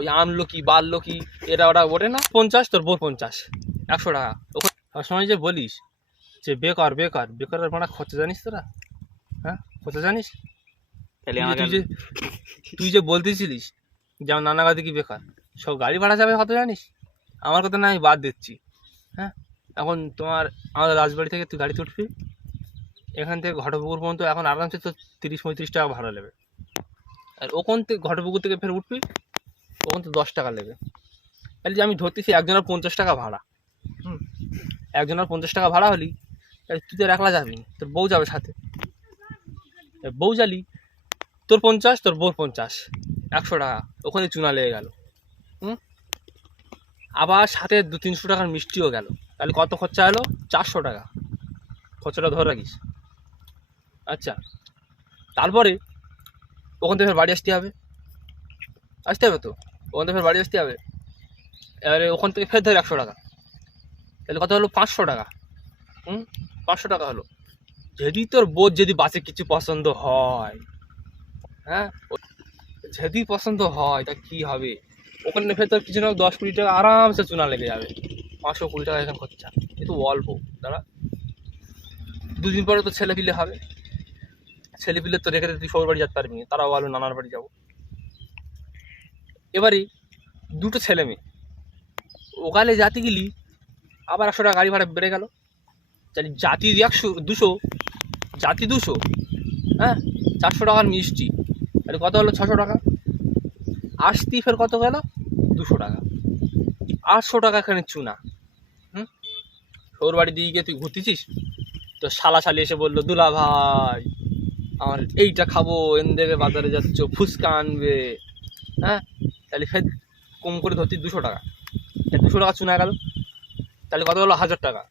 ওই আমলকি বাললকি এটা ওটা ওঠে না 50, তোর বোর 50, 100 টাকা। ওখানে সবসময় যে বলিস যে বেকার বেকার বেকারের মানে খরচা জানিস তোরা? হ্যাঁ, খরচা জানিস? তুই যে বলতেছিলিস যে আমার নানা গাদি কি বেকার, সব গাড়ি ভাড়া যাবে কত জানিস? আমার কথা না আমি বাদ দিচ্ছি। হ্যাঁ, এখন তোমার আমাদের রাজবাড়ি থেকে তুই গাড়িতে উঠবি, এখান থেকে ঘটপুকুর পর্যন্ত এখন আরামসে তো 30-35 টাকা ভাড়া নেবে। আর ওখান থেকে ঘটপুকুর থেকে ফের উঠবি, ওখান থেকে 10 টাকা নেবে। তাহলে যে আমি ধরতেছি একজনের 50 টাকা ভাড়া। একজনের 50 টাকা ভাড়া হলি, তাহলে তুই তো একলা যাবি, তোর বউ যাবে সাথে। বউ জালি, তোর 50, তোর বউর 50, 100 টাকা ওখানে চুনা লেগে গেল। আবার সাথে 200-300 টাকার মিষ্টিও গেল, তাহলে কত খরচা হলো? 400 টাকা। খরচাটা ধরে রাখিস। আচ্ছা, তারপরে ওখান থেকে ফের বাড়ি আসতে হবে তো, ওখান থেকে ফের বাড়ি আসতে হবে। এবারে ওখান থেকে ফের ধর 100 টাকা, তাহলে কত হলো? 500 টাকা। 500 টাকা হলো। যদি তোর বোধ যদি বাসে কিছু পছন্দ হয়, হ্যাঁ, যদি পছন্দ হয় তা কি হবে, ওখানে ফের তোর কিছু না 10-20 টাকা আরামসে চুনা লেগে যাবে। 520 টাকা এখানে খরচা, কিন্তু অল্প দাঁড়া। 2 দিন পরে তো ছেলে পিলে হবে, ছেলে পিলে তো রেখে তুই সবার বাড়ি যেতে পারবি না, তারাও বলবে নানার বাড়ি যাবো। এবারে 2টো ছেলে মেয়ে ওখানে জাতি গেলি, আবার 100 টাকা গাড়ি ভাড়া বেড়ে গেল। তাহলে জাতি 100-200, জাতি 200, হ্যাঁ, 400 টাকার মিষ্টি, তাহলে কত হলো? 600 টাকা। আসতি ফের কত গেল? 200 টাকা। 800 টাকা এখানে চুনা। ওর বাড়ি দিয়ে গিয়ে তুই ঘুরতেছিস, তো শালা শালি এসে বললো, দুলা ভাই আমার এইটা খাবো, এন দেবে বাজারে যাচ্ছ, ফুচকা আনবে। হ্যাঁ, তাহলে ফের কম করে ধরতি 200 টাকা, 200 টাকা চুনা গেল, তাহলে কত হলো? 1000 টাকা।